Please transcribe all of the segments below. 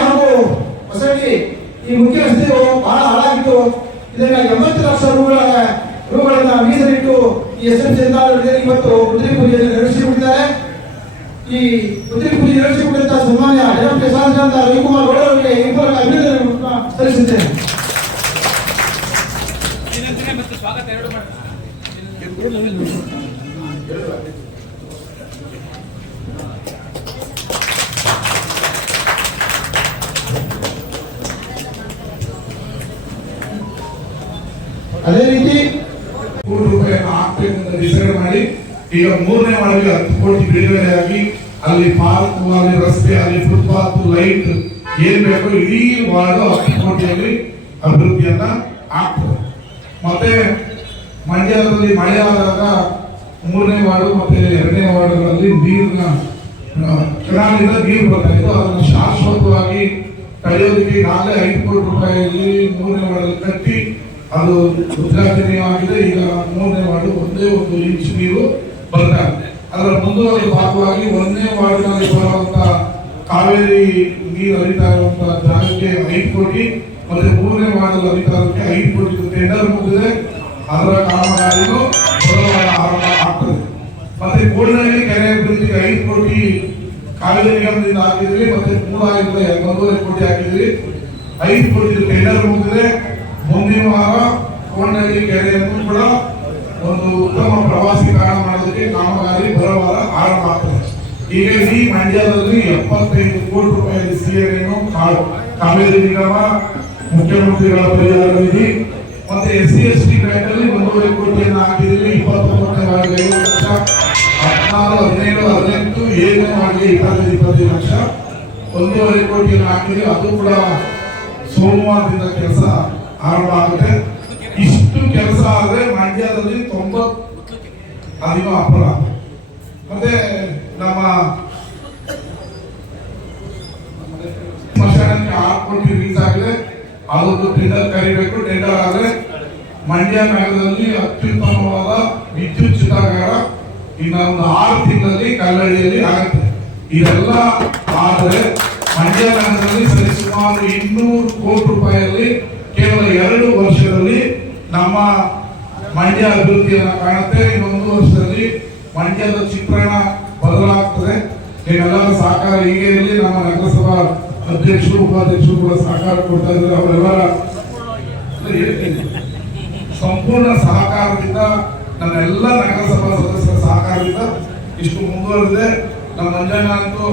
ಹಾಗೂ ಹೊಸಳ್ಳಿ ಈ ಮುಖ್ಯ ರಸ್ತೆಯು ಬಹಳ ಹಾಳಾಗಿತ್ತು. ಇದನ್ನ ಎಂಬತ್ತು ಲಕ್ಷ ರೂಗಳ ರೂಗಳನ್ನ ಮೀಸಲಿಟ್ಟು ಈ ಎಸ್ ಎಂ ಇವತ್ತು ಕುದುರೆ ಪೂಜೆಯನ್ನು ನೆರವೇರಿಸಿಕೊಂಡಿದ್ದಾರೆ. ಈ ಕುದುರೆ ಪೂಜೆ ನೆರವೇರಿಸಿಕೊಂಡಿದ್ದ ಸನ್ಮಾನ್ಯ ಕೆ ಸಾರ್ಜಂತ ರವಿಕುಮಾರ್ ಗೌಡ ಅವರಿಗೆ ಈ ಅಭಿನಂದನೆ ಸಲ್ಲಿಸುತ್ತೇನೆ. ಅದೇ ರೀತಿ ಕೋಟಿ ರೂಪಾಯಿ ಹಾಕ್ಬೇಕು ಅಂತ ಮಾಡಿ, ಈಗ ಮೂರನೇ ಮಾಡಿ ಹತ್ತು ಕೋಟಿ ಬಿಡುಗಡೆಯಾಗಿ, ಅಲ್ಲಿ ಪಾರ್ಕ್, ಅಲ್ಲಿ ರಸ್ತೆ, ಅಲ್ಲಿ ಫುಟ್ಪಾತ್ ಲೈಟ್ ಏನ್ ಬೇಕೋ ಇಡೀ ವಾರ್ಡ್ ಹತ್ತು ಅಭಿವೃದ್ಧಿಯನ್ನ ಆಗ್ತದೆ. ಮತ್ತೆ ಮಂಡ್ಯದಲ್ಲಿ ಮಳೆ ಆದಾಗ ಮೂರನೇ ವಾರ್ಡು ಮತ್ತೆ ಎರಡನೇ ವಾರ್ಡ್ಗಳಲ್ಲಿ ನೀರಿನ ಕೆನಾಲಿಂದ ನೀರು ಬರ್ತಾ ಅದನ್ನು ಶಾಶ್ವತವಾಗಿ ತಡೆಯೋದಕ್ಕೆ ಈಗಾಗಲೇ ಐದು ಕೋಟಿ ರೂಪಾಯಿಯಲ್ಲಿ ಮೂರನೇ ವಾರ್ಡಲ್ಲಿ ಕಟ್ಟಿ ಅದು ಉದ್ಘಾಟನೆಯಾಗಿದೆ. ಈಗ ಮೂರನೇ ವಾರ್ಡು ಒಂದೇ ಒಂದು ಇಂಚು ನೀರು ಬರ್ತಾ ಇದೆ. ಅದರ ಮುಂದುವರೆದ ಭಾಗವಾಗಿ ಒಂದನೇ ವಾರ್ಡ್ನಲ್ಲಿ ಬರುವಂತ ಕಾವೇರಿ ನೀರು ಹರಿತಾ ಇರುವಂತ ಜಾಗಕ್ಕೆ ಐದು ಕೋಟಿ, ಮತ್ತೆ ಮೂರನೇ ವಾರ್ಡಲ್ಲಿ ಹರಿತಾ ಇರೋದಕ್ಕೆ ಐದು ಕೋಟಿ ಟೆಂಡರ್ ಮುಗಿದ್ರೆ ಅದರ ಆರಂಭ ಆಗ್ತದೆ. ಮತ್ತೆ ಕೋಡಿನಹಳ್ಳಿ ಕೆರೆ ಅಭಿವೃದ್ಧಿಗೆ ಐದು ಕೋಟಿ ಕಾವೇರಿ ನಿಗಮದಿಂದ ಹಾಕಿದ್ರಿ ಮತ್ತೆ ಮೂರಾಗಿಂದ ಒಂದೂವರೆ ಕೋಟಿ ಹಾಕಿದ್ರಿ ಐದು ಕೋಟಿ ಟೆಂಡರ್ ಮುಗಿದ್ರೆ ಮುಂದಿನ ವಾರ ಕೋಡಿನಹಳ್ಳಿ ಕೆರೆಯನ್ನು ಕೂಡ ಒಂದು ಉತ್ತಮ ಪ್ರವಾಸಿ ತಾಣ ಮಾಡೋದಕ್ಕೆ ಕಾಮಗಾರಿ ಬರೋ ವಾರ ಆರಂಭ ಆಗ್ತದೆ. ಈಗ ಈ ಮಂಡ್ಯದಲ್ಲಿ ಎಪ್ಪತ್ತೈದು ಕೋಟಿ ರೂಪಾಯಿ ಸಿಎನ್ನು ಕಾವೇರಿ ನಿಗಮ, ಮುಖ್ಯಮಂತ್ರಿಗಳ ಪರಿಹಾರ ನಿಧಿ ಮತ್ತೆ ಎಸ್ ಸಿ ಎಸ್ ಟಿ ಬ್ಯಾಂಕಲ್ಲಿ ಒಂದೂವರೆ ಕೋಟಿಯನ್ನು ಹಾಕಿದ್ವಿ. ಇಪ್ಪತ್ತೊಂಬತ್ತನೇ ಲಕ್ಷ, ಹದಿನಾರು ಹದಿನೈದು ಹದಿನೆಂಟು ಏನೇ ಮಾಡಲಿ ಇಪ್ಪತ್ತೈದು ಇಪ್ಪತ್ತೈದು ಲಕ್ಷ. ಒಂದೂವರೆ ಕೋಟಿಯನ್ನು ಹಾಕಿದ್ವಿ ಅದು ಕೂಡ ಸೋಮವಾರದಿಂದ ಕೆಲಸ ಆರಂಭ ಆಗುತ್ತೆ. ಇಷ್ಟು ಕೆಲಸ ಆದರೆ ಮಂಡ್ಯದಲ್ಲಿ ತೊಂಬತ್ತು ಅಧಿಕ ಅಪರಾಧ. ಮತ್ತೆ ನಮ್ಮ ಸ್ಮಶಾನಕ್ಕೆ ಆರು ಕೋಟಿ ರಿಲೀಸ್ ಆಗಿದೆ ಅದೊಂದು ಟೆಂಡರ್ ಕರಿಬೇಕು ಟೆಂಡರ್ ಆದ್ರೆ ಮಂಡ್ಯ ನಗರದಲ್ಲಿ ಅತ್ಯುತ್ತಮವಾದ ವಿದ್ಯುತ್ ಚಿತಾಗಾರ ಇನ್ನೊಂದು ಆರು ತಿಂಗಳಲ್ಲಿ ಕಲ್ಲಡಿಯಲ್ಲಿ ಆಗುತ್ತೆ. ಇದೆಲ್ಲ ಆದರೆ ಮಂಡ್ಯ ನಗರದಲ್ಲಿ ಸರಿಸುಮಾರು ಇನ್ನೂರು ಕೋಟಿ ರೂಪಾಯಿಯಲ್ಲಿ ಕೇವಲ ಎರಡು ವರ್ಷದಲ್ಲಿ ನಮ್ಮ ಮಂಡ್ಯ ಅಭಿವೃದ್ಧಿಯನ್ನು ಕಾಣುತ್ತೆ. ಇನ್ನೊಂದು ವರ್ಷದಲ್ಲಿ ಮಂಡ್ಯದ ಚಿತ್ರಣ ನೀವೆಲ್ಲರ ಸಹಕಾರ ಹೀಗೆ ಇರಲಿ, ನಮ್ಮ ನಗರಸಭಾ ಅಧ್ಯಕ್ಷರು, ಉಪಾಧ್ಯಕ್ಷರು ಕೂಡ ಸಹಕಾರ ಕೊಡ್ತಾ ಇದ್ದಾರೆ. ಅವರೆಲ್ಲರ. ಸಂಪೂರ್ಣ ಸಹಕಾರದಿಂದ, ನನ್ನ ಎಲ್ಲ ನಗರಸಭಾ ಸದಸ್ಯರ ಸಹಕಾರದಿಂದ ಇಷ್ಟು ಮುಂದುವರೆದಿದೆ. ನಮ್ಮ ಮಂಜಣ್ಣ ಅಂತೂ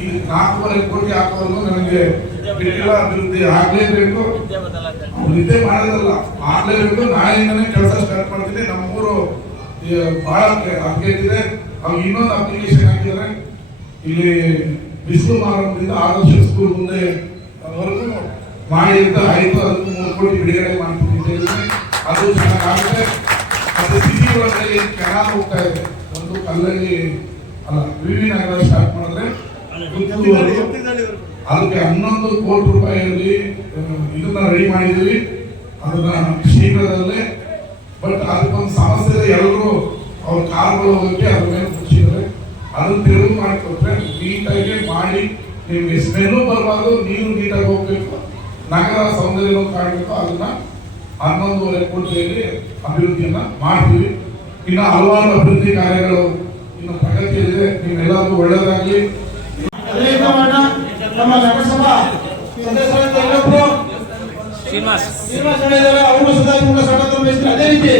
ಈ ನಾಲ್ಕೂವರೆ ಕೋಟಿ ಹಾಕೋದು ನನಗೆ ಬಿಟ್ಟಿಲ್ಲ, ಅಭಿವೃದ್ಧಿ ಆಗ್ಲೇಬೇಕು. ನಿದ್ದೆ ಮಾಡೋದಲ್ಲ ಆಗ್ಲೇಬೇಕು. ನಾಳೆಯಿಂದನೇ ಕೆಲಸ ಸ್ಟಾರ್ಟ್ ಮಾಡ್ತೀನಿ. ನಮ್ಮೂರು ಬಹಳ ಅಪ್ಡೇಟ್ ಇದೆ. ಅವ್ರು ಇನ್ನೊಂದು ಅಪ್ಲಿಕೇಶನ್ ಹಾಕಿದ್ದಾರೆ. ಇಲ್ಲಿ ಬಿಸಿಲು ಮಾರೋದ್ರಿಂದ ಆದರ್ಶ ಸ್ಕೂಲ್ ಮುಂದೆ ವರೆಗೂ ಮಾಡಿ ಅಂತ ಆಯ್ತು, ಅದಕ್ಕೆ ಮೂರು ಕೋಟಿ ಬಿಡುಗಡೆ ಮಾಡ್ತಿದ್ದೀನಿ ಅದು ಚೆನ್ನಾಗಾಗುತ್ತೆ ಮತ್ತೆ ಸಿಟಿ ಒಳಗಡೆ ಕೆನಾಲ್ ಹೋಗ್ತಾ ಇದೆ. ಒಂದು ಕಲ್ಲಲ್ಲಿ, ಅಲ್ಲ ವಿ ನಗರ ಸ್ಟಾರ್ಟ್ ಮಾಡಿದ್ರೆ ಅದಕ್ಕೆ ಹನ್ನೊಂದು ಕೋಟಿ ರೂಪಾಯಿಯಲ್ಲಿ ಇದನ್ನ ರೆಡಿ ಮಾಡಿದ್ದೀವಿ. ಅದನ್ನ ಶೀಘ್ರದಲ್ಲೇ ಬಟ್ ಅದಕ್ಕೊಂದು ಸಮಸ್ಯೆ ಎಲ್ಲರೂ ಅವ್ರ ಕಾರ್ಗಳು ಹೋಗಕ್ಕೆ ಅದ್ರ ಮೇಲೆ ಅದನ್ನ ತಿರುವು ಮಾಡಿಕೊಟ್ರೆ ನೀಟಾಗಿ ಮಾಡಿ ನಿಮ್ಗೆ ಸ್ಮೆಲ್ಲು ಬರಬಾರ್ದು ನೀರು ನೀಟಾಗಿ ಹೋಗ್ಬೇಕು. ನಗರ ಸೌಂದರ್ಯ ಕಾಣಬೇಕು ಅದನ್ನ ಹನ್ನೊಂದುವರೆ ಕೋಟಿಯಲ್ಲಿ ಅಭಿವೃದ್ಧಿಯನ್ನ ಮಾಡ್ತೀವಿ. ಇನ್ನು ಹಲವಾರು ಅಭಿವೃದ್ಧಿ ಕಾರ್ಯಗಳು ಇನ್ನು ಪ್ರಗತಿಯಲ್ಲಿದೆ. ನೀವೆಲ್ಲರಿಗೂ ಒಳ್ಳೆಯದಾಗಲಿ. ನಮ್ಮ ನಗರಸಭಾ ಶ್ರೀನಿವಾಸ್. ಶ್ರೀನಿವಾಸ ಅದೇ ರೀತಿ